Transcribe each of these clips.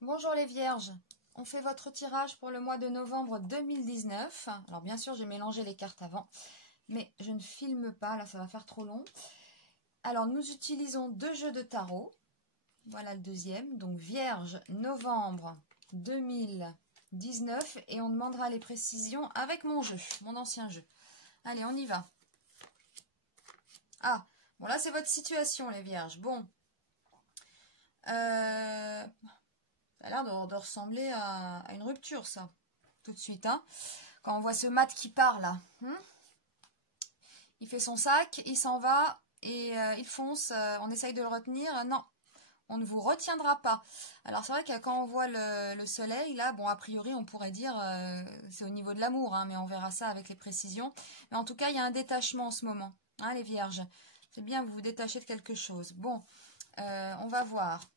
Bonjour les vierges, on fait votre tirage pour le mois de novembre 2019. Alors bien sûr j'ai mélangé les cartes avant, mais je ne filme pas, là ça va faire trop long. Alors nous utilisons deux jeux de tarot, voilà le deuxième, donc Vierge, novembre 2019, et on demandera les précisions avec mon jeu, mon ancien jeu. Allez, on y va. Ah, bon là c'est votre situation les vierges, bon. Ça a l'air de ressembler à une rupture, ça, tout de suite. Hein. Quand on voit ce mat qui part, là. Il fait son sac, il s'en va, et il fonce. On essaye de le retenir. Non, on ne vous retiendra pas. Alors, c'est vrai que quand on voit le soleil, là, bon, a priori, on pourrait dire c'est au niveau de l'amour, hein, mais on verra ça avec les précisions. Mais en tout cas, il y a un détachement en ce moment, hein, les vierges. C'est bien, vous vous détachez de quelque chose. Bon, on va voir.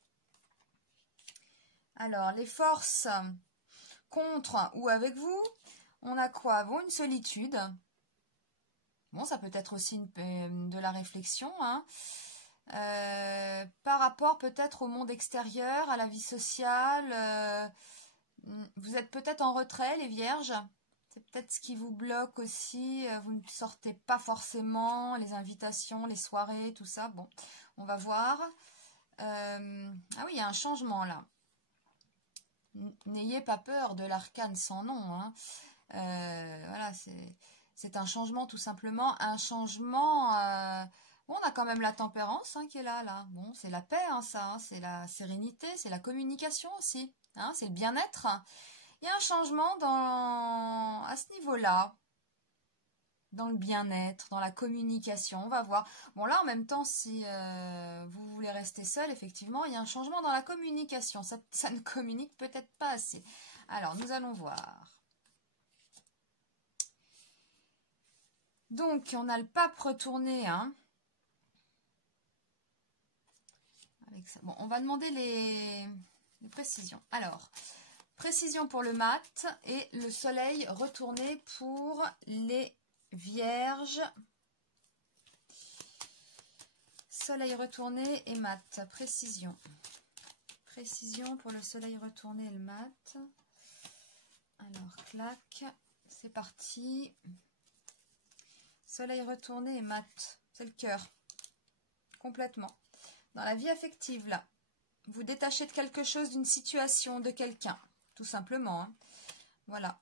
Alors, les forces contre ou avec vous, on a quoi? Bon, une solitude. Bon, ça peut être aussi de la réflexion, hein. Par rapport peut-être au monde extérieur, à la vie sociale. Vous êtes peut-être en retrait, les vierges. C'est peut-être ce qui vous bloque aussi. Vous ne sortez pas forcément, les invitations, les soirées, tout ça. Bon, on va voir. Ah oui, il y a un changement là. N'ayez pas peur de l'arcane sans nom. Hein. Voilà, c'est un changement tout simplement. Un changement... bon, on a quand même la tempérance hein, qui est là. Bon, c'est la paix, hein, ça. Hein, c'est la sérénité, c'est la communication aussi. Hein, c'est le bien-être. Il y a un changement à ce niveau-là. Dans le bien-être, dans la communication, on va voir. Bon là, en même temps, si vous voulez rester seul, effectivement, il y a un changement dans la communication. Ça ne communique peut-être pas assez. Alors, nous allons voir. Donc, on a le pape retourné. Hein. Avec ça. Bon, on va demander les précisions. Alors, précision pour le mat et le soleil retourné pour les vierges. Soleil retourné et mat. Précision. Précision pour le soleil retourné et le mat. Alors, clac. C'est parti. Soleil retourné et mat. C'est le cœur. Complètement. Dans la vie affective, là. Vous détachez de quelque chose, d'une situation, de quelqu'un. Tout simplement. Hein. Voilà.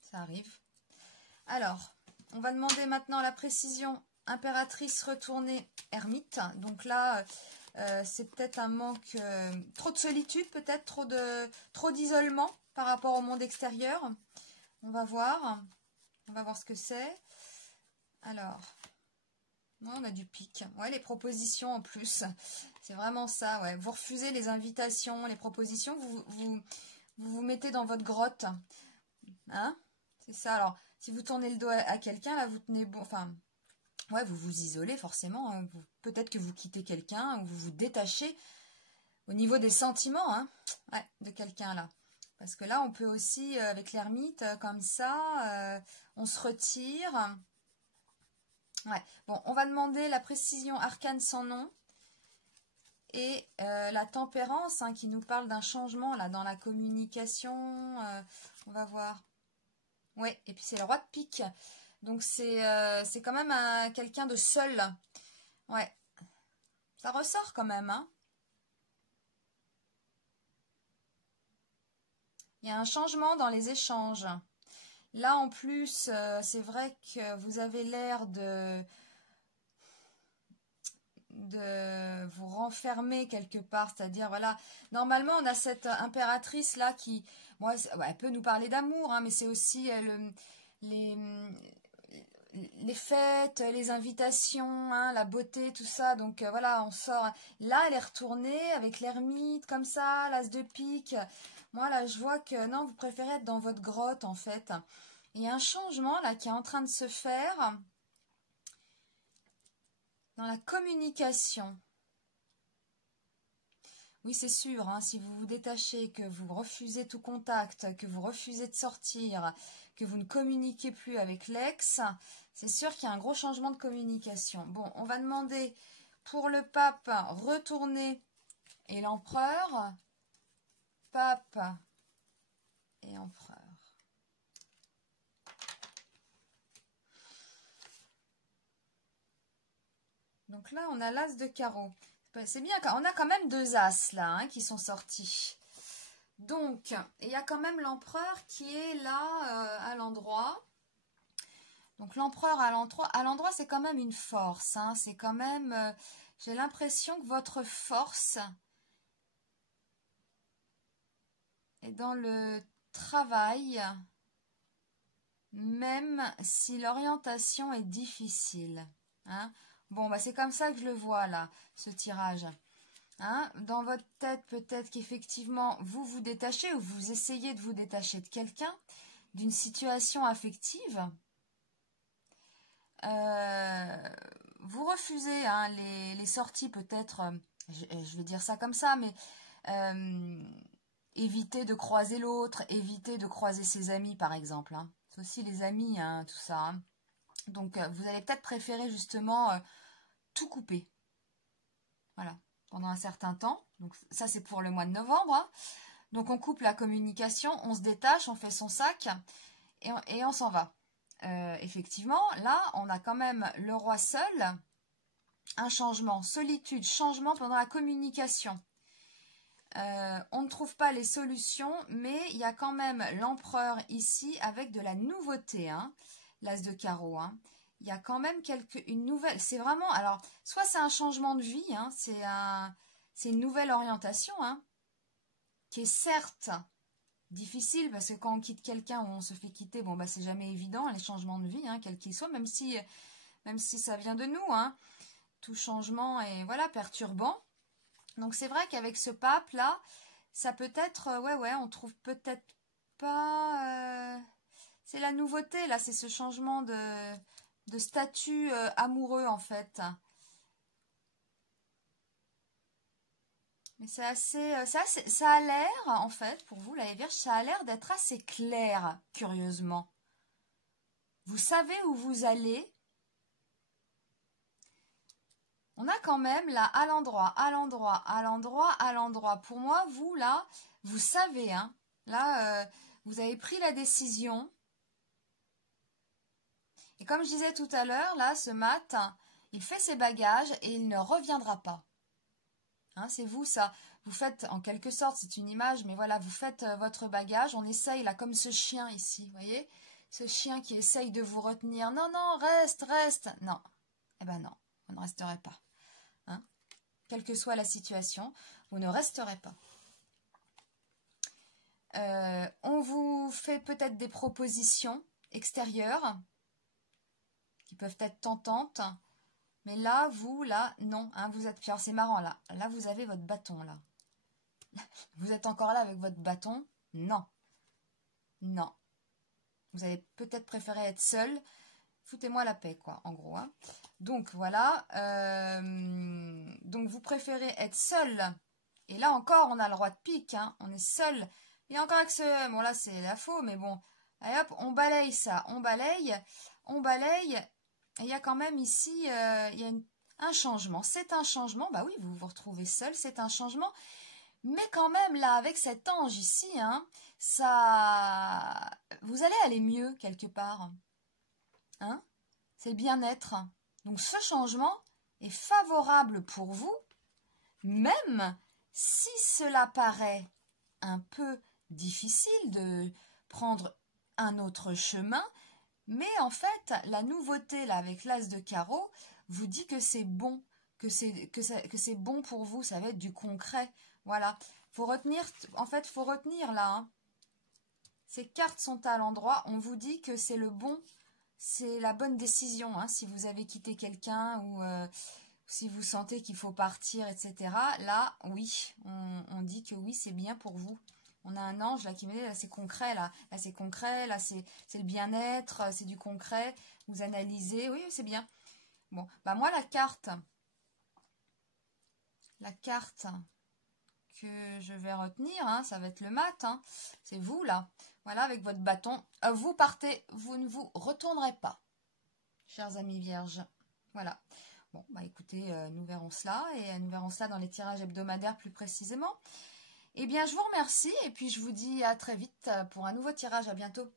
Ça arrive. Alors, on va demander maintenant la précision. Impératrice retournée, ermite. Donc là, c'est peut-être un manque, trop de solitude, peut-être trop d'isolement par rapport au monde extérieur. On va voir. On va voir ce que c'est. Alors, ouais, on a du pic. Ouais, les propositions en plus. C'est vraiment ça, ouais. Vous refusez les invitations, les propositions, vous mettez dans votre grotte. Hein? C'est ça. Alors, si vous tournez le dos à quelqu'un, là, vous tenez bon. Enfin, ouais, vous vous isolez forcément. Hein. Peut-être que vous quittez quelqu'un ou vous vous détachez au niveau des sentiments hein, ouais, de quelqu'un là. Parce que là, on peut aussi, avec l'ermite, comme ça, on se retire. Ouais. Bon, on va demander la précision arcane sans nom. Et la tempérance, hein, qui nous parle d'un changement là dans la communication. On va voir. Oui, et puis c'est le roi de pique. Donc c'est quand même quelqu'un de seul. Ouais. Ça ressort quand même, hein. Il y a un changement dans les échanges. Là, en plus, c'est vrai que vous avez l'air de vous renfermer quelque part. C'est-à-dire, voilà, normalement, on a cette impératrice là qui, moi, ouais, elle peut nous parler d'amour, hein, mais c'est aussi les fêtes, les invitations, hein, la beauté, tout ça. Donc voilà, on sort. Là, elle est retournée avec l'ermite, comme ça, l'as de pique. Moi, là, je vois que non, vous préférez être dans votre grotte, en fait. Il y a un changement, là, qui est en train de se faire dans la communication. Oui, c'est sûr, hein, si vous vous détachez, que vous refusez tout contact, que vous refusez de sortir, que vous ne communiquez plus avec l'ex, c'est sûr qu'il y a un gros changement de communication. Bon, on va demander pour le pape retourner Et l'empereur, pape et empereur. Donc là, on a l'as de carreau. C'est bien, on a quand même 2 as là hein, qui sont sortis. Donc, il y a quand même l'empereur qui est là à l'endroit. Donc l'empereur à l'endroit, c'est quand même une force. Hein, c'est quand même, j'ai l'impression que votre force est dans le travail, même si l'orientation est difficile. Hein. Bon, bah c'est comme ça que je le vois là, ce tirage. Hein, dans votre tête, peut-être qu'effectivement, vous vous détachez ou vous essayez de vous détacher de quelqu'un, d'une situation affective. Vous refusez hein, les sorties peut-être, je vais dire ça comme ça, mais évitez de croiser l'autre, évitez de croiser ses amis par exemple. Hein. C'est aussi les amis, hein, tout ça. Hein. Donc vous allez peut-être préférer justement tout couper. Voilà, pendant un certain temps. Donc ça c'est pour le mois de novembre. Hein. Donc on coupe la communication, on se détache, on fait son sac et on s'en va. Effectivement, là, on a quand même le roi seul, un changement, solitude, changement pendant la communication. On ne trouve pas les solutions, mais il y a quand même l'empereur ici avec de la nouveauté, hein, l'as de carreau. Hein. Il y a quand même une nouvelle, c'est vraiment, alors, soit c'est un changement de vie, hein, c'est une nouvelle orientation, hein, qui est certes difficile parce que quand on quitte quelqu'un ou on se fait quitter, bon bah c'est jamais évident les changements de vie, hein, quel qu'il soit, même si ça vient de nous, hein, tout changement est voilà perturbant. Donc c'est vrai qu'avec ce pape là, ça peut être ouais on trouve peut-être pas c'est la nouveauté là, c'est ce changement de statut amoureux en fait. Mais c'est assez, ça a l'air, en fait, pour vous, la Vierge, ça a l'air d'être assez clair, curieusement. Vous savez où vous allez. On a quand même là, à l'endroit, à l'endroit, à l'endroit, à l'endroit. Pour moi, vous, là, vous savez, hein. Là, vous avez pris la décision. Et comme je disais tout à l'heure, là, ce matin, il fait ses bagages et il ne reviendra pas. Hein, c'est vous ça, vous faites en quelque sorte, c'est une image, mais voilà, vous faites votre bagage, on essaye là comme ce chien ici, vous voyez, ce chien qui essaye de vous retenir, non, non, reste, non, eh ben non, vous ne resterez pas, hein, quelle que soit la situation, vous ne resterez pas. On vous fait peut-être des propositions extérieures qui peuvent être tentantes. Mais là, vous, là, non, hein, vous êtes... C'est marrant, là. Là, vous avez votre bâton, là. Vous êtes encore là avec votre bâton? Non. Non. Vous allez peut-être préférer être seul. Foutez-moi la paix, quoi, en gros. Hein. Donc, voilà. Donc, vous préférez être seul. Et là, encore, on a le roi de pique. Hein. On est seul. Et encore avec ce... Bon, là, c'est la faux, mais bon. Allez, hop, on balaye ça. On balaye. On balaye. Et il y a quand même ici, il y a un changement. C'est un changement, bah oui, vous vous retrouvez seul, c'est un changement. Mais quand même, là, avec cet ange ici, hein, ça, vous allez aller mieux quelque part. Hein, c'est le bien-être. Donc ce changement est favorable pour vous, même si cela paraît un peu difficile de prendre un autre chemin. Mais en fait, la nouveauté là avec l'as de carreau vous dit que c'est bon, que c'est bon pour vous, ça va être du concret. Voilà, faut retenir, en fait, faut retenir là. Hein. Ces cartes sont à l'endroit, on vous dit que c'est le bon, c'est la bonne décision. Hein, si vous avez quitté quelqu'un ou si vous sentez qu'il faut partir, etc. Là, oui, on dit que oui, c'est bien pour vous. On a un ange là qui me dit, là c'est concret, là c'est concret, là c'est le bien-être, c'est du concret, vous analysez, oui c'est bien. Bon, bah moi la carte que je vais retenir, hein, ça va être le mat, hein, c'est vous là, voilà avec votre bâton, vous partez, vous ne vous retournerez pas, chers amis vierges, voilà. Bon, bah écoutez, nous verrons cela, et nous verrons cela dans les tirages hebdomadaires plus précisément. Eh bien, je vous remercie, et puis je vous dis à très vite pour un nouveau tirage. À bientôt.